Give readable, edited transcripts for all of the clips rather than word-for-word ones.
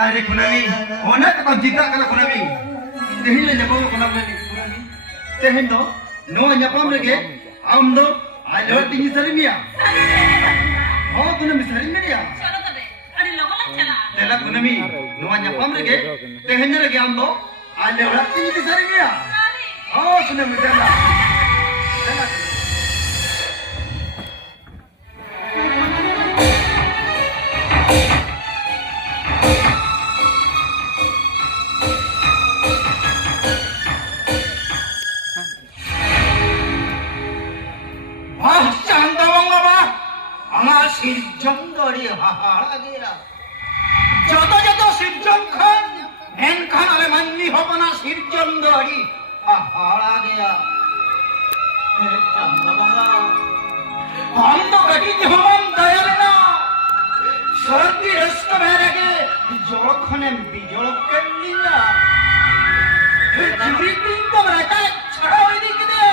अरे खुनामी होना तो कब जिता कला खुनामी तेहिन ले जब खुनामी तेहिन दो नो nyapam lagi am do ayo tinggi sarimia oh खुनामी sarimia ya चलो तबे अरे लोगों लग चला तेला खुनामी नो nyapam lagi तेहिन lagi am do ayo tinggi sarimia oh खुनामी चला शिवजंगड़ी हाहाड़ा गया जतो जतो शिवजंखन एनखान अले मन्नी होपना शिवजंगड़ी हाहाड़ा गया चंदमाला हम तो गटी हम दयालना सर्दी रस्त बेरगे जोखने बिजोड़ कन्निया चुरी तीन तो रहता छड़ा हुई दी किधर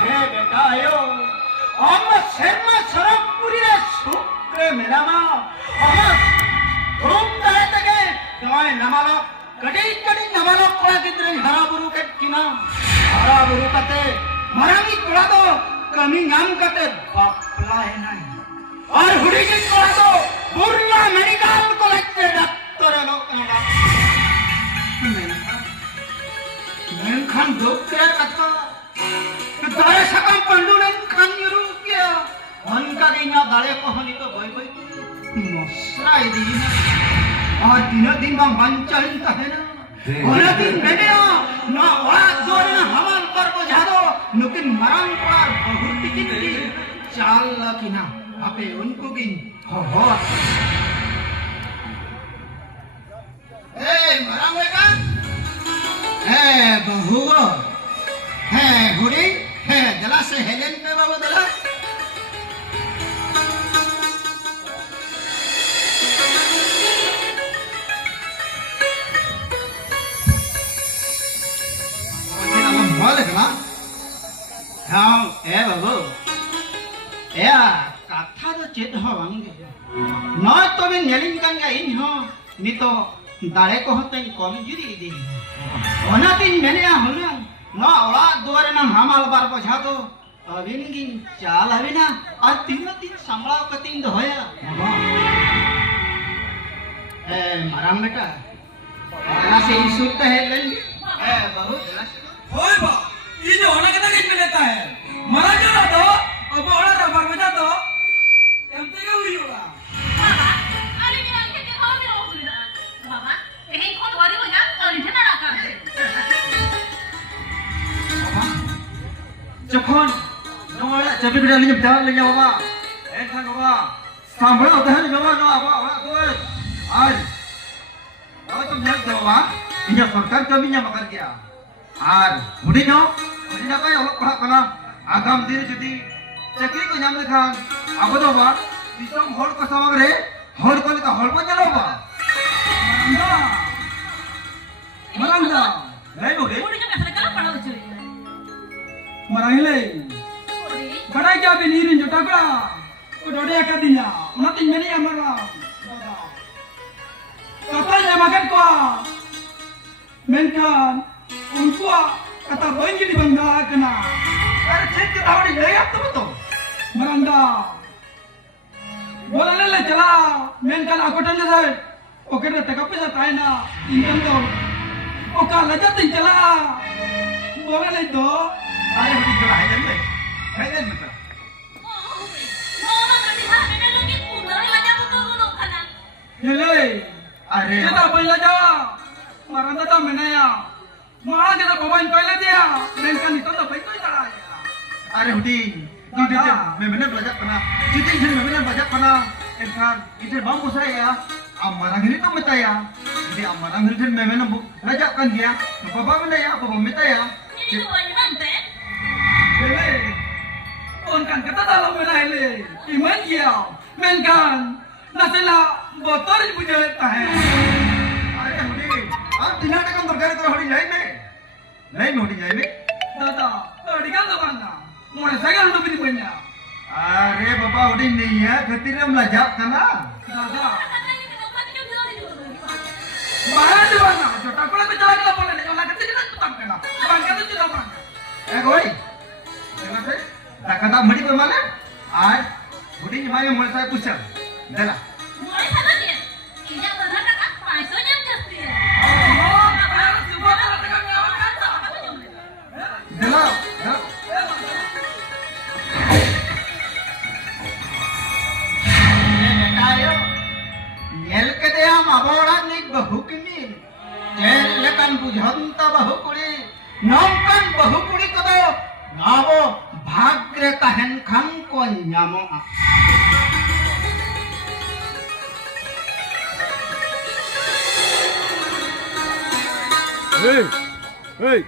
है बेटा आयो हम शर्मा सरपुरी रे शुक्र मेरामा हम धूम दायते के गाय नमालो कड़ी कड़ी नमालो कोड़ा किधर हरा बुरु के किना हरा बुरु कते मरांगी कोड़ा तो कमी नाम कते बापला है नहीं और हुडी की कोड़ा तो बुर्ला मेडिकल कॉलेज के डॉक्टर लोग ना मैं खान डॉक्टर कता दारे सकम पंडुलन खान युरू क्या उनका कहीं दारे कहानी तो भाई भाई मसरा इधी ना और दिन बांग बंचन है ना और दिन मैंने ना वाला जोर ना हमार पर बुझा दो नुकिन मरांग पर बहुत टिकटी चाल लकी ना आपे उनको भी हो मरांग लेगा बहुआ हुडी जला से हेलेन पे बाबू दला हाँ बाबू कथा तो चेत हो बांगे नॉय तो बिन नेलिंग कांगा इन हो नि तो दाड़े को होते कम जुरी दी ओना तीन मैंने हुलंग ना ओला दुआरे ना हमाल बार बजा दो अबिन गिन चाल हबिना और तीन संभला कतिन दो होया मराम बेटा जला से सुत है लेन बहुत होय बा ये जो होना कितना किन में लेता है मरा जो ना तो अब ओला रबर बजा तो एमपी का हुई होगा बाबा अरे मेरा के खाओ मेरा होगा बाबा कहीं खो द्वारी हो जा और इधर ना रखा जखन नोला जबे बिदा ले जाओ बाबा एठा बाबा सांभल होता है बाबा नो बाबा कोई आज बाबा तुम जान दो बाबा इन्हें सरकार कमी ना मकर गया आज हुडी ना का अलग पढ़ा कना आगाम दिन जुदी चक्री को नाम लिखा अब तो बाबा दिसम होड़ को समग रे होड़ को का होड़ को चलो बाबा मरंगा ले बोले मुड़ी जो कैसे करा पड़ा उसे मराहिले बड़ा क्या भी नीर जो टकरा वो डोडे का दिया मत मैंने हमारा कथा ये मगन को मेनकान उनको कथा बंगी di bangga kena अरे ठीक के तावड़ी ले आप तो मरंगा बोला ले चला मेनकान अकोटन जैसे ओके रे टका पैसा ताई ना इनकम तो ओका लजत चला बोला ले दो अरे हुडी चला है जन मतलब oh mama nanti ha मैंने लोग की पूरा लगा वो तो खाना ये ले Are. Kita boleh jawa. Maranda tak menaya. Malah kita bawain toilet dia. Mengkan itu tak baik tu cara. Are huding. Kita memang belajar kena. Kita ini memang belajar kena. Entar kita bangku saya. Amarang ini tu meta ya. Jadi amarang ini memang belajar kan dia. Apa benda ya? Apa meta ya? Ini tuh aja nanti. Lele. Onkan kata dalam menaya. Iman dia. Mengkan. Nasilah botol ibu jalan tahe. Are huding. आप दिना टका बरकर तो हड़ी जाए नहीं में हड़ी जाए में दादा अड़िगा तो बंदा मोरे सगल तो भी बन्या अरे बाबा हड़ी नहीं है खतीर हम लजा कना दादा Karena ini kenapa dia bilang itu? बाहर दीवाना जो टाकले पे जाके ला बोले ओला कते ना तब कना बंद कर दे तो बंद ए कोई देखा से टका मड़ी पे माले आज हड़ी हमारे मोरे साहब पूछा देला Mulai sana dia. Ini benar kan? Pasonya pasti. देला बेटायो नेल के दे हम अबोड़ा निक बहुकिनी जेल लेकन बुझंता बहुकुड़ी नौकन बहुकुड़ी कदो नावो भाग्य तहन खं को न्यामो Hey! Hey!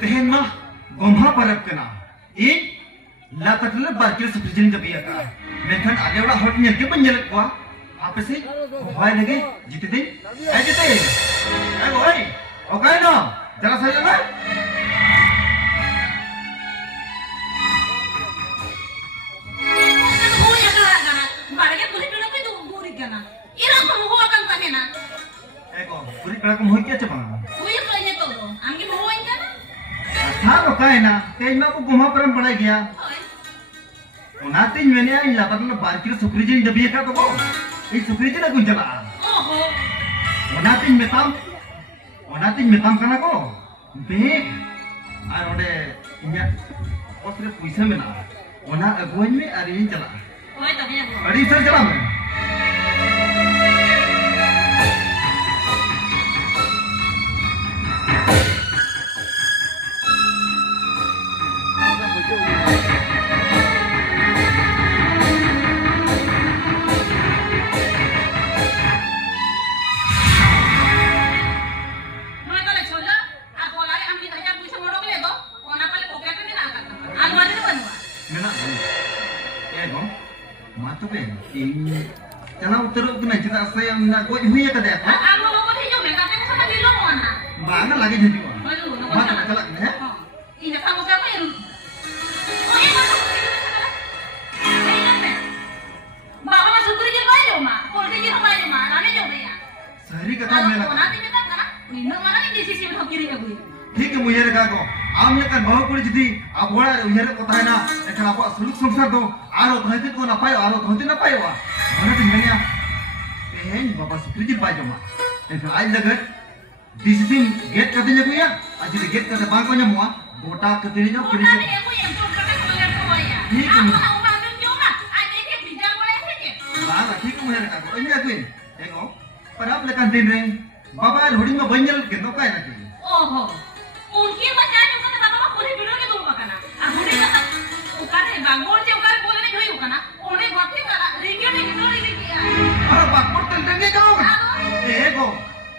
तहन मा गोम्हा परब कना एक लातकले बारकिल सफ्रिजन का बिया का मेखन आदेवड़ा हट नेल के बंजल को आप से होय लगे जीते दिन ए जीते ए ओए ओके ना जरा सही ना Bukan karena barangnya boleh dulu itu burik karena. Ira kamu akan tanya na. ए को पूरी कड़ा को होय क्या चपा Bukan kayaknya tuh. Anggi bawain kan? था ओके ना तेज मा को गोम्हा परम पड़ा गया Oh. ओनातिन मैंने आई लातकले बारकिल सफ्रिजन का बिया का तो ई सफ्रिजन को चला Oh. ओनातिन मेताम कना को बेग आर ओडे इnya ओसरे पैसा मेना ओना अगुवन में आरिन चला Oh, tapi ya. अड़ी सर चला मैं Mereka le chola, aku lari ambil saja puisi modok le to. Ona pale pocket में ना करता. आलू आलू बनवा. मेना ए गो मातु के इन चला उतर के ना चिता से ना गोज हुई का दे Aku mau ke hijau mereka kan sana di luar mana. बांग लगे जदी को Aduh, nak मातु sana. चला है Ini kamu siapa ya? Oh, ini masuk. Eh, ini. Bapak masuk kerja aja, Ma. Kalau kerja rumah aja, Ma. Rame juga ya. सही कथा Kalau मेरा nanti kita kan, ini mana nih di sisi belok kiri ya, Bu? ठीक है मुझे लगा को आम लेकर बहु कुड़ी जदी अब बड़ा उहरे को था ना लेकिन आप सुलुक संसार दो आरो धरती को ना पायो आरो धरती ना पायो mana tin ganyaehen bapak security pa joma लेकिन आज लगत decision get katanya ko ya aji de gate kata bangko nya mo gota katanya nya Udah nih, aku yang tuh kata keluar semua ya. Iya, Aku Bu. nak ubah juga. Ada yang bicara boleh saja. bala ठीक ko muhera ka ko nya kuin ego parap lekan tin re baba hoding ma banjal ke no kai na ki Oh, उनकी बच्चा जो कने बाबा को पूरी video के दूर बकना आ hoodie का उकारे बांगोल जे उकारे बोले नहीं होई उकना ओने गति करा रिक्यो ने कितो रे किया ara bakpor tel denge ka hoga ego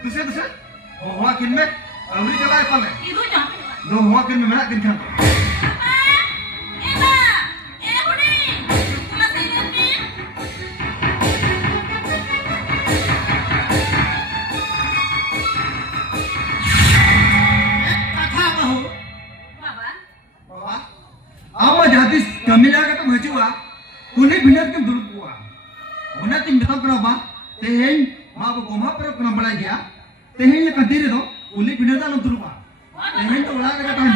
duse duse ho hoa kin me avri chala pale itu jangan do hoa kin me mena kin khan Eba huडी तुला सही करते kata bahu बाबा बाबा आमा जाति कमिला का तो हजुआ उन्हें बिनत के दुल कुआ उन्हें तीन बेतन करा बा तेहेन मां को गोमा पर कना बड़ा गया तेहेन ले कदी रे दो उन्हें बिनत आलम दुल बा तेहेन तो उड़ा का तान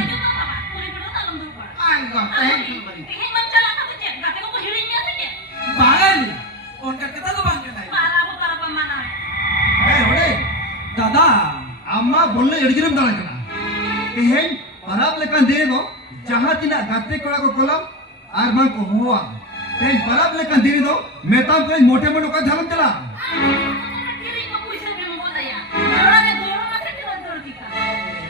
पूरी वीडियो dalam dulu Pak आई गा तेहेन ini mencela kata cek gak tengok hidingnya saja बाहर onkan kata तो bang kenai para pemana ए ओडे दादा अम्मा बोलने एडगिरम दाला कना तेहेन पराब लेकन दे दो जहाँ तिना गाते कोड़ा को कोलम आर मान को हुआ तेज बराबर लेकर दीनी दो मेहता को मोटे मोटे का झालम चला Kiri ko puisa ni mo daya. Ora ne doro ma se kiro doro tika.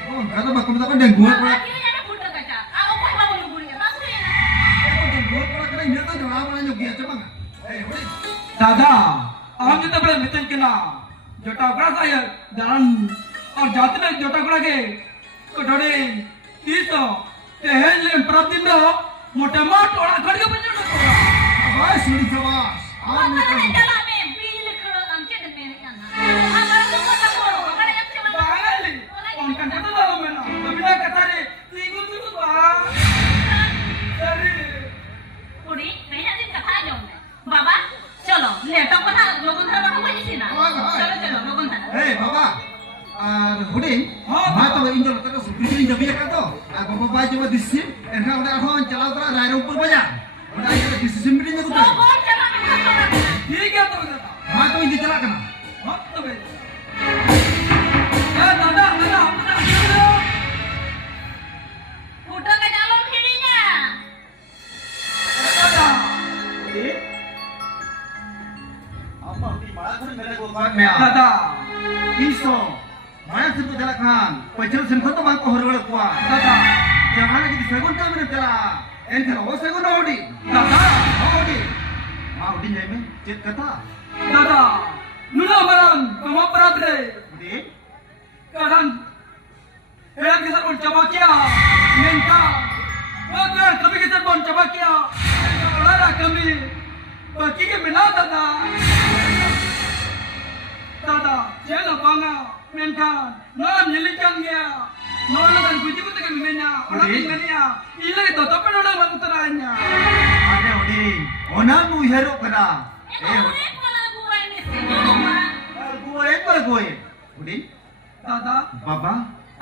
ओ कदा बकम दा को डेंगुआ कोड़ा Kiri ya na puta kacha. Ako ko ba mo guri. Basu ya na. Dengua कोड़ा करे मेहता जड़ा बना जो गया चमंगा ए होई दादा हम जितने बड़े मित्र के ना जोटागड़ा का ये दान और जाते में जोटागड़ा के कटोरे 300 तेहल ले प्रतिदिन हो मोटे मोट और खड़ के बन जाता है भाई सुनी जवास Ko आम ta ने na jala me bil khro am che de me kana. Amar ko ko ta ko ko bade yak che ma. बाहली उन कंटे तो डालो मैं ना तो बिना कथा रे तीगु तीगु बा अरे Puri, kaya din ka jo me. Baba, chalo, le to ko na logon thara ko ni sina. Chalo chalo logon thara. ए बाबा आर हुडिं मा तो इन जो तक सुप्रीम इन जबिया का तो आ बाबा बाय जो दिसिम एनका उडा आठों चलाव करा राय ऊपर बजा उडा ये डिसीजन मीटिंग को Ko ko chalo me ka to. ठीक है तो दादा मा तो इन चला कना मत तो बे दादा दादा हम ना खेलो Puta ka jalo khiri nya. दादा apa di mana kun मेरे को बात में आ दादा इसो माया से तो चला खान पचल से तो मान को हरवड़ कुआ दादा जहां लगी सेगुन का में चला एन थे ओ सेगुन होडी दादा होडी मा होडी जाय में चेक कथा दादा नुना बरन कमा परात रे होडी कारण एक किसान बोल चबा किया मेंका बात कभी किसान बोल चबा किया बड़ा कमी बाकी के मिला दादा दादा जेल बांगा मेंका नॉन निलिकन गया non dan kuji kutu ke menya orang Hoodi. menya ile to to pun orang mantaranya आदे होडी ओना नु हेरो कना Eh, ए ko ko na buwa ni sino ma. गोए एक बार गोए होडी दादा बाबा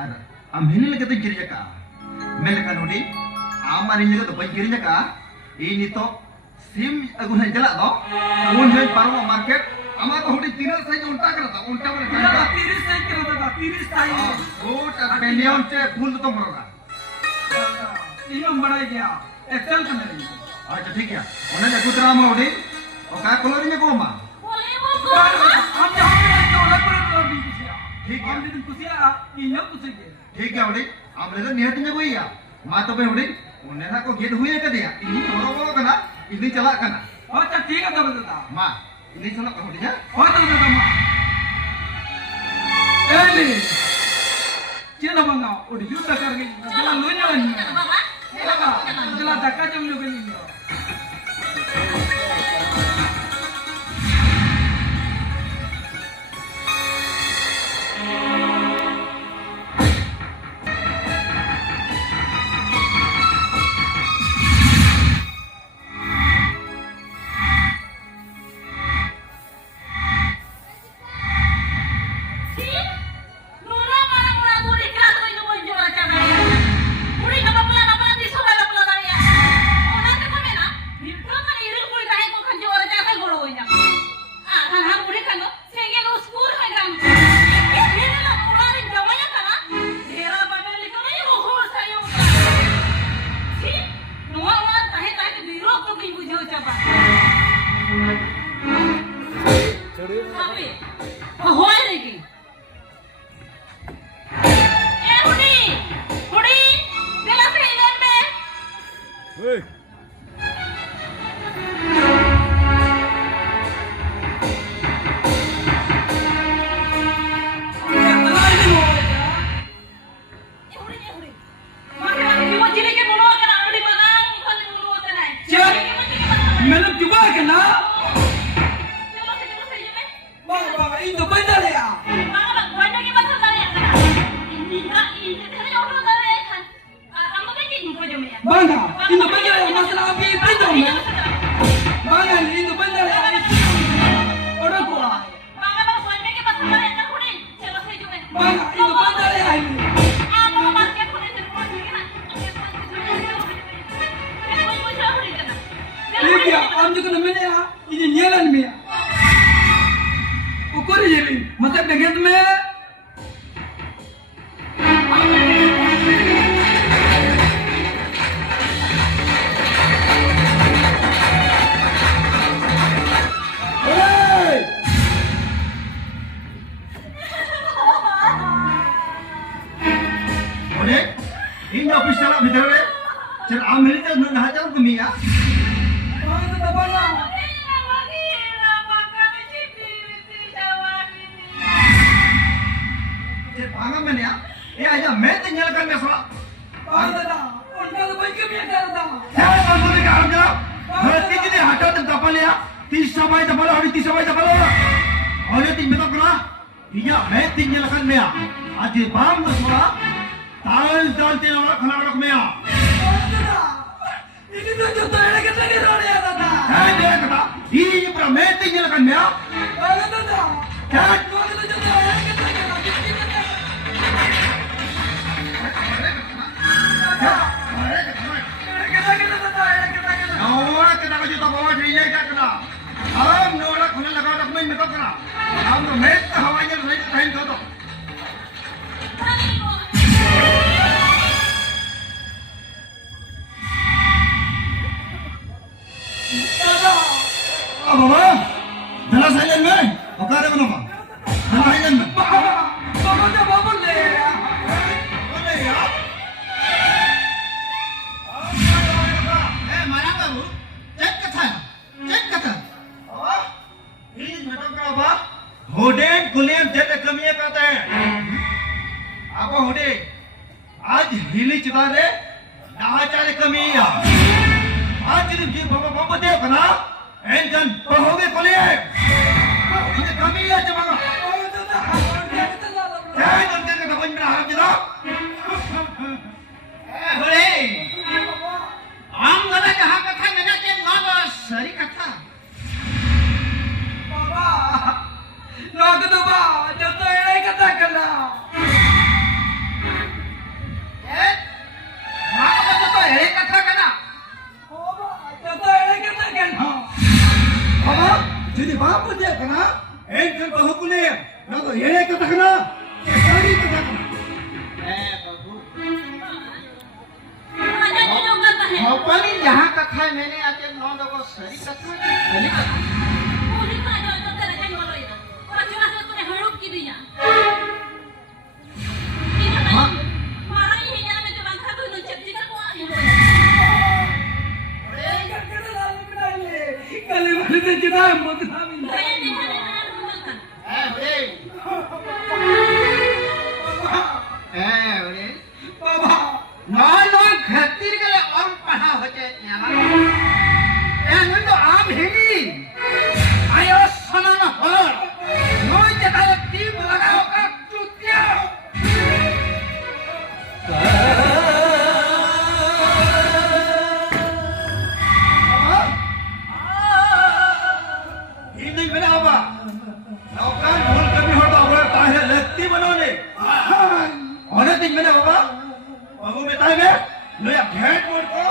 अरे am hini lagi tu kiri jaka melekan hoडी amar ini tu pen kiri jaka ini to sim aku nak jalan to un hai parmo market ama to hoडी तीन size उल्टा करता उल्टा दादा करता 30 साइज के दादा 30 साइज गोट पेनियम से फूल तो मरोगा ini bड़ा गया एक्सेल कर मेरी अच्छा ठीक है ओना जगु तरा मा होडी ओ का कलर में को मा Boleh mo ko. हम जहाँ पे रहते हैं उधर पर तो भी कुछ ठीक है। हम दिन कुछ या इन्हें कुछ के ठीक है होडी am le निहत ने कोई या मा तो पे होडी ओने ना को गेट हुए के दिया ini बोलो बोलो कना ini चला कना अच्छा ठीक है तब दादा मा ini चला का होडी जा और तो दादा माँ एली क्या बंगा उड़ यूं तक कर गई जला लोnya lagi Baba. जला धक्का जम लो गई Si. Nura mana mula buri ka to ino mo jora cha na ya. Buri ka pula na pula diso na pula na ya. Ona te kame na. Nitro ka ni rir buri ka ko khan jora cha ka goro hoy na. Ah han han buri ka no. Sege no school hai gam. E phir na pura rin jawaya ka na. Dhera bana likha nahi ho ho sa yo. Si. Nua nua tahe tahe biro ko ki bujho cha ba. Sabi. Hoy रे की ए hoodie hoodie चला से इधर में कितना ही हो गया ए hoodie मारे की वो जिले के मुनो के आंगड़ी बना मुखन मुनो होता है क्या मैंने जुबा के ना चलो से ये में बाबा इन तो पैदा ले आ बाबा गोंडा के बता दे यार इनका इनके तेरे ऑर्डर दे रे खान हम के की को जो में bangga इन तो पैदा ले मसला अभी पैदा में bangga इन तो पैदा ले और को बाबा गोंडा के बता दे यार हुडी चलो से जो में bangga इन तो पैदा ले आई आप वो मार्केट को से को के ना कोई कुछ हुडी करना ठीक है हम जो करने में या ये नीलन में ऊपर ये भी मतलब बेगेत में फिर आम मिले तो ना जाओ कमी या Bang itu tak pernah. फिर भागा मैंने ये आजा मैं तो nyala kan mesra Bang itu dah. Udah tu baik kami ada dah. क्या बात बोले का हम जरा हरती जी ने हटा तक दपा लिया 30 समय दपा लो अभी 30 समय दपा लो और ये 3 में करा iya मैं 3 nyala kan मैं आज ये बाम mesra ताल ताल ते वाला खाना रख मैं Bang itu dah. Ini tu jodoh yang kita ni role ada dah. है दे कटा ये पर मैं 3 nyala kan मैं Bang itu dah. क्या Bang itu jodoh yang kita ni role. Orang kena kerja tak bawa diri dia kena. Alam orang kena laga tak main betul kena. Alam tu met hawanya lain kau tu. Apa bang? Jelas saja ni. Apa ada mana bang? Jelas saja ni. Bang itu apa boleh? Boleh ya? मारा बाबू check कथा ये नाटक का बा होडे गुलेम jet कमिया कहता है आप होडे आज हिली चिता रे नाचारे कमिया आज जी बाबा बाबा दे कना एंजन बहोगे कोले ये कमिया चमागा Bang itu dah. Bang itu dah. क्या जनते का बन रहा है जरा होडे आम लगा जहां कथा मेरा के नाम सरी कथा Baba. Nak tu bah. Jodoh yang kita kena. ए मां का तो है कथा कना Baba. Jodoh yang kita kena. बाबा jadi बाप दे कना एक दिन बहु कुले ना तो ये कथा कना ये सारी कथा कना ए बाबू अपनी यहाँ कथा है मैंने आके नौ दो को सही कथा सही कथा Kali mana tu kita mesti hamil. Baba. Non खातिर के और पढ़ा हो जाए यार तो आम हिली आयो समान हो नोई जगह टीम लगाओ का चुतिया ये नहीं बना होगा नौकर भूल कभी होता होगा ताहे लगती बनोने और नहीं बना होगा बाबू बताएंगे लो या भेंट मोड़ को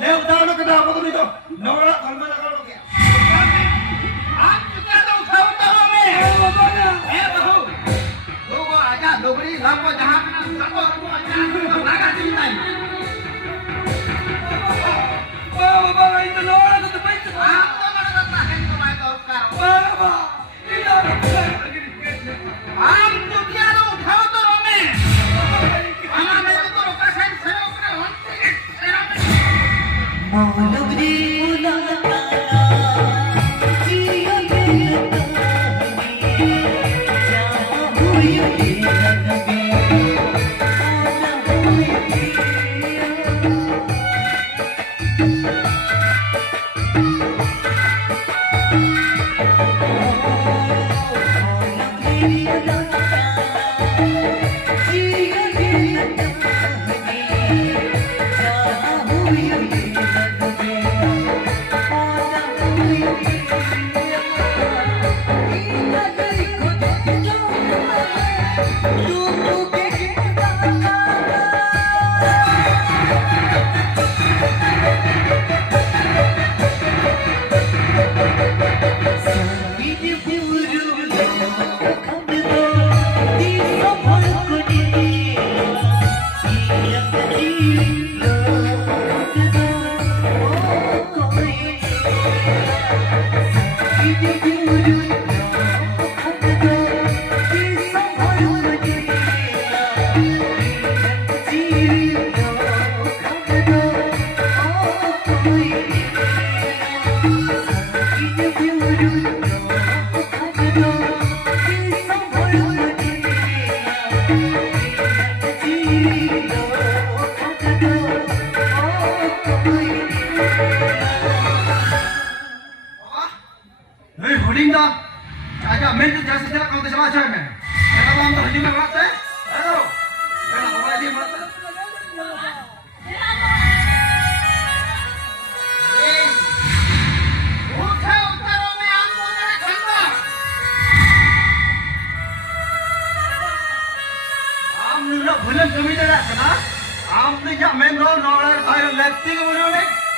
ले उतारो के दाव को नहीं तो नवरा कलमा लगा लो क्या आप कितना तो उठाओ में ए बहू लोगो आजा लोगरी लंबो जहां पे लंबो आजा लगा दी नहीं Baba itu loh, itu baik. आप तो बड़ा करता है तो मैं तो करो Baba. Ini ada apa? आप तो क्या तो उठाओ तो रो में आना नहीं तो रोका साइन से ऊपर होते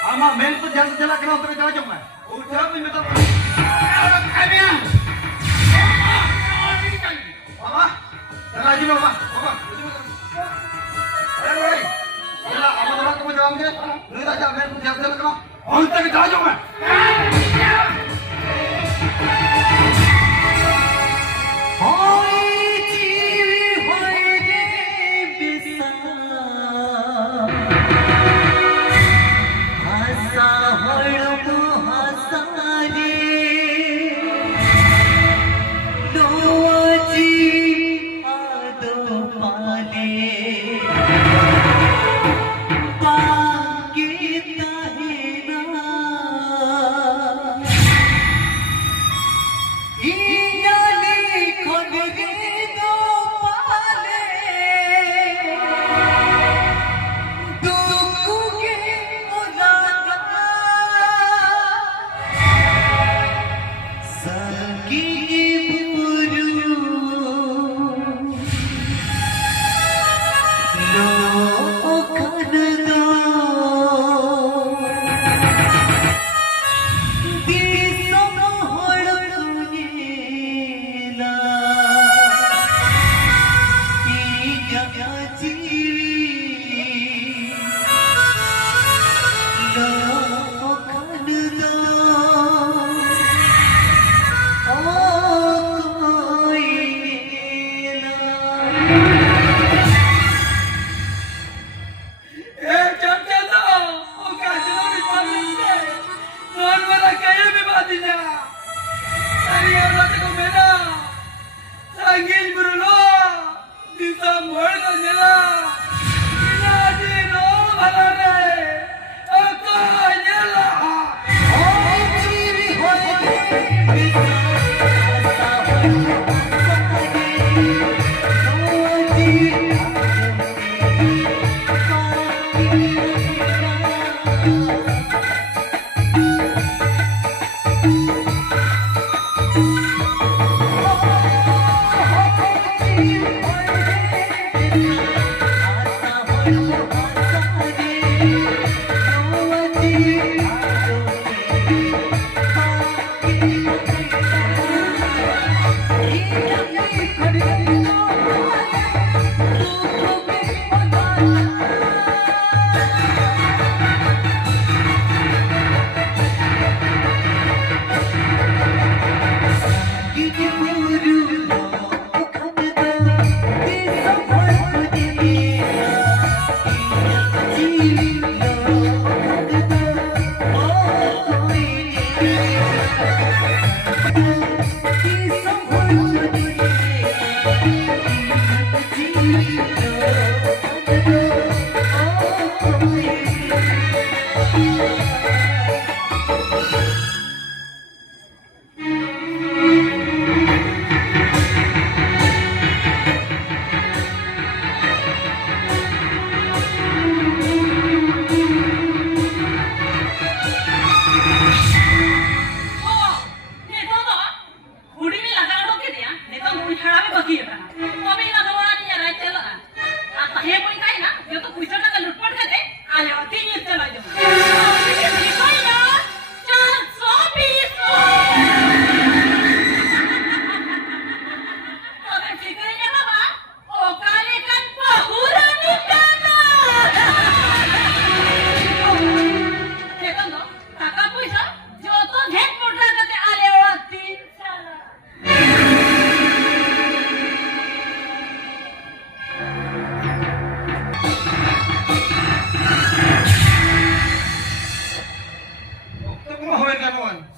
Ama men tu jangan jalan kena untuk jalan jom. Udah pun minta. Kami Mama, jangan lagi mama. Mama. Hei, jalan apa tu kamu jalan ke? Lu tak jalan men tu jangan jalan kena. Untuk kita jom.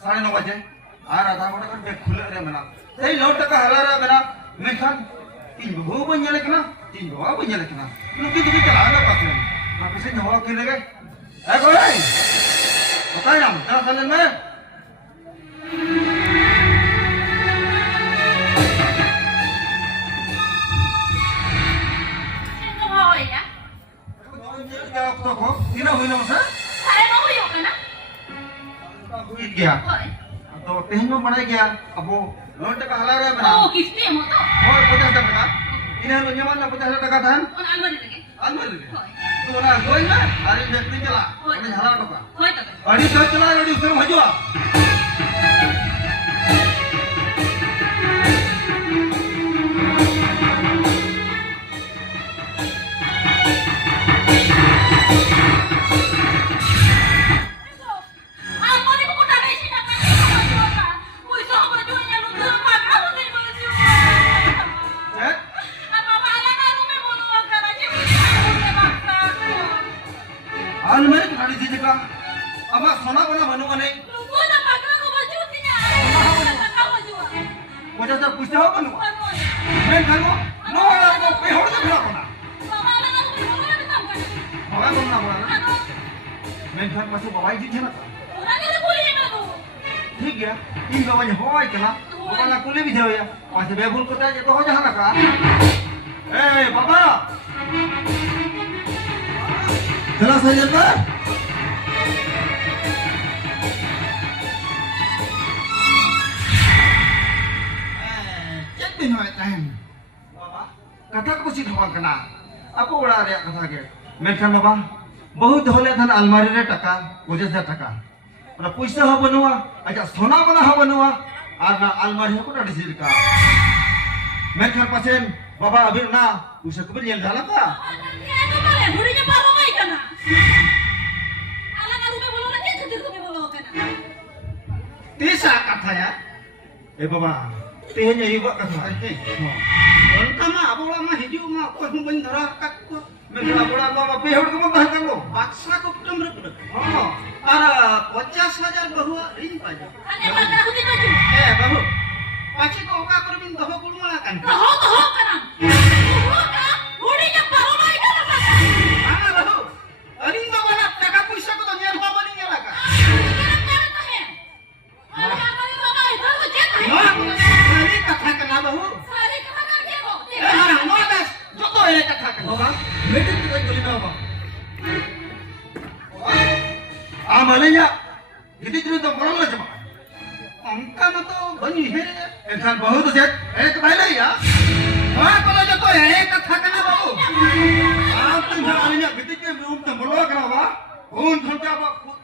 साढ़े 9 बजे और आधा घंटा कर bag खुले रे मेना सही लौट का हलारा मेना मेखान 3 बहू बन जाले कना 3 बहू बन जाले कना लुकी दुकी चला ना पास में आप इसे नवा के लगे ए कोई बताई ना चला चलन में तो को तीन होइनो से सारे नो हुई होगा ना हुई गया होय तो तेहन में बड़ा गया अब लोन टका हला रे मेना ओ किस्ती मो तो होय 50 टका इने लो न्यामान ना 50 टका थान और अलमारी लगे अलमारी होय तो ना होय ना अरे व्यक्ति चला होय हमें हला टका होय तो अड़ी तो चला अड़ी उसे भजवा अलमारी खाली थी जगह अब सोना बना बनू बने वजह से पूछते हो बनू मैं खानो नो वाला को पे होड़ से खड़ा बना हवा बनना बना मैं खान पास बवाई जी थे ना ठीक है इन बवाई होवाई कना बवाला कुले भी थे या पास बेबुल को ता तो हो जहां का ए बाबा चला सही पर दिन होय टाइम बाबा कथा को सिद्ध होवा कना आपो ओड़ा रे कथा के मेनखान बाबा बहुत होले धन अलमारी रे टका वजह से टका और पैसा हो बनवा अच्छा सोना बना हो बनवा और ना अलमारी को डाडी सिरका मेनखान पासेन बाबा अभी ना उसे कबर येल जाला का तीसरा कथा या ए बाबा तेहन ये बात कथा है उनका मा अबोला मा हिजू मा को बन धरा कक को मेरा बड़ा बाबा पेहड़ को कह कर लो बाक्सा को कुटुम रे हां और 50,000 बहुआ रिन पाजा ए बाबू पाछी को ओका कर बिन दहो गुलमा कान दहो कना का उड़ी के पारोलाई का हां बाबू अरिन तो वाला टका पैसा को तो नेल हो बनी गेला का सारी कथा कना बहू सारी कथा कर के हो हां हम दस जो तो ये कथा कर बाबा बेटे तो बोली ना बाबा आ मालेया किती दिन तो मरल जमा अंका न तो बनी है इंसान बहुत से एक पहले या हां बोला जो तो ये कथा कना बहू आप तुम मालेया किती के रूम तो मरल करा बा कौन थोड़ा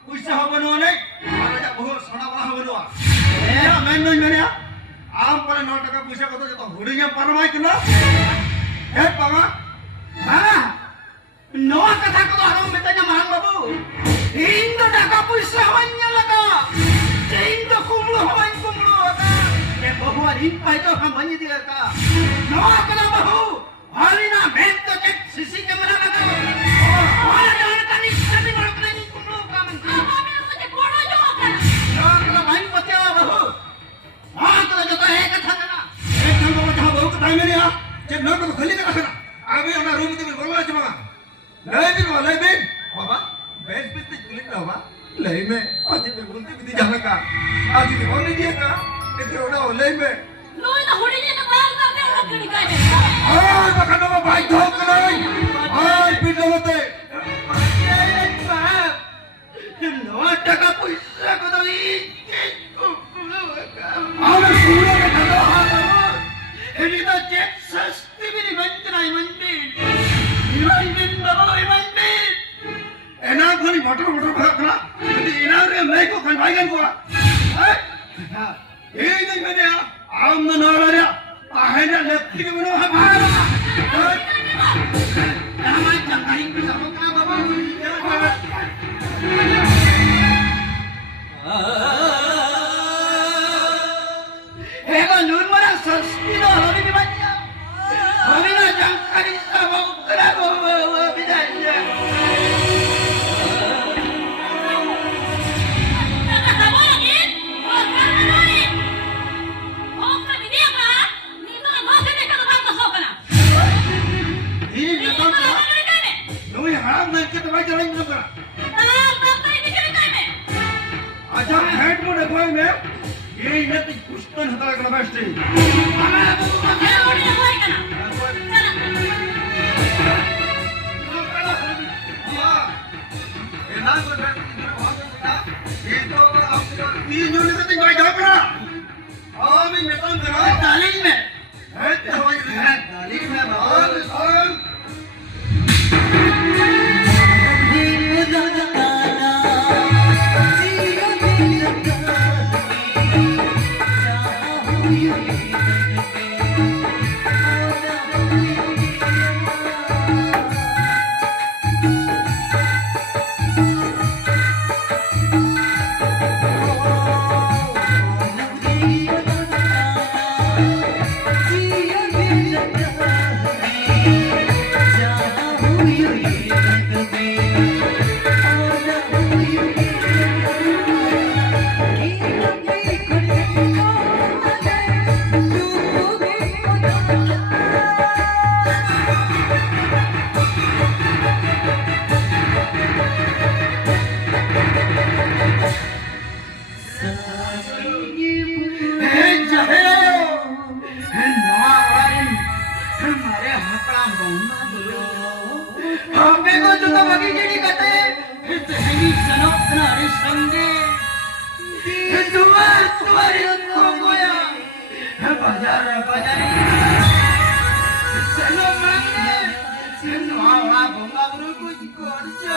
पैसा हो बनवा नहीं राजा बहुत सोना बा हो बनवा ए मैं नहीं मेरे आम पर 9 टका पैसा को तो हुड़ी में परमाई के ना ए बाबा हां नो कथा को हम बेटा मांग बाबू इन तो टका पैसा हवन्या लगा इन तो कुमलो हवन कुमलो का ये बहुआ इन पाई तो हम बनी दिया का नो कना बाबू हाली ना मैं तो चेक सीसी कैमरा लगा और जान का निश्चय नहीं करते नहीं कुमलो का मन हमें मुझे कोड़ो जो कर ना भाई पते बाबू हां तो जो है कथा कना एक नंबर में जहां बहुत टाइम में आ जे न को खाली कर रखना अभी ओना रूम में बोलवा जमा ले भी बाबा बेस पे तो चले बाबा ले में आज में बोलते भी जाने का आज भी बोल नहीं दिया का इधर ओना ले में नो ना होड़ी ने का बाल करते ओना किड़ी का हां बकनो भाई धोक नहीं हां पिटो होते नो टका पैसा को तो आवे पूरा के धंधा एनी तो चेक सस्ती भी नहीं बनती नहीं बनती इमान दिन बाबा इमान दिन एना कोनी बटर भागना एना रे मैं को खन भाई को ए नहीं मैंने आम न नाला रे आहे ना लत्ती के बनो है भागा हमारे चंगाई पे सब का बाबा एगो नून मरा सस्ती नो हरी भी बनिया हरी ना जानकारी सब करा वो विदाई अच्छा हेड में देखो में ये इन्हें तो कुछ तो नहीं होता है बेस्टी ये तो आपको तीन जोड़ी से तीन भाई जाओ ना और मैं निकल कर तालीम में है तो तालीम में और दिल जगाना મારે હપડા બહુના બોલો હવે તો જો તો વગી જેડી કતે તેની સનોકના રે સંગે तुम्हारी कोया बाजार चलो मांगने वाला भंगा गुरु कुछ कोड जो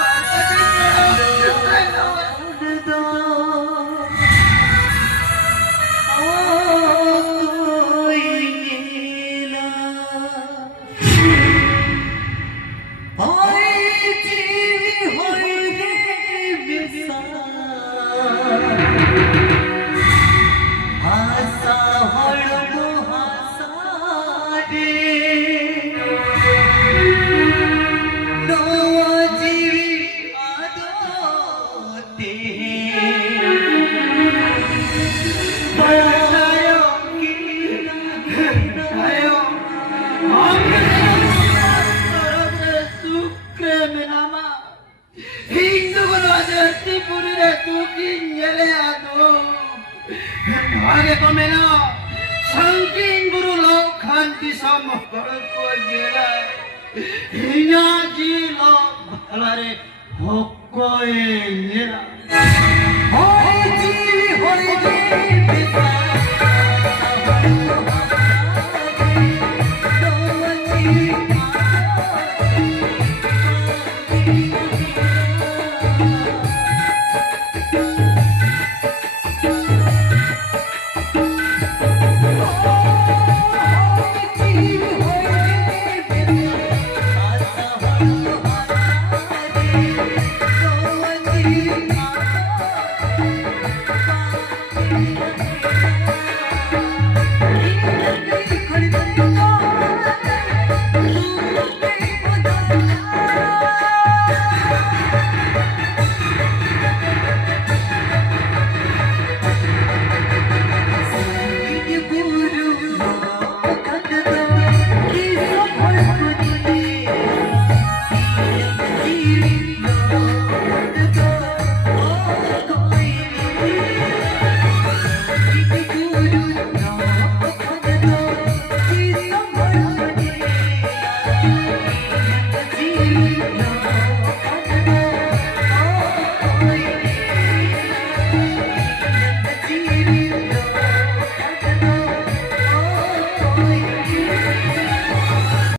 आगे को मेरा संकीन गुरु लोग खांति समकर को जेरा हिया जी लोग भलारे भोको ये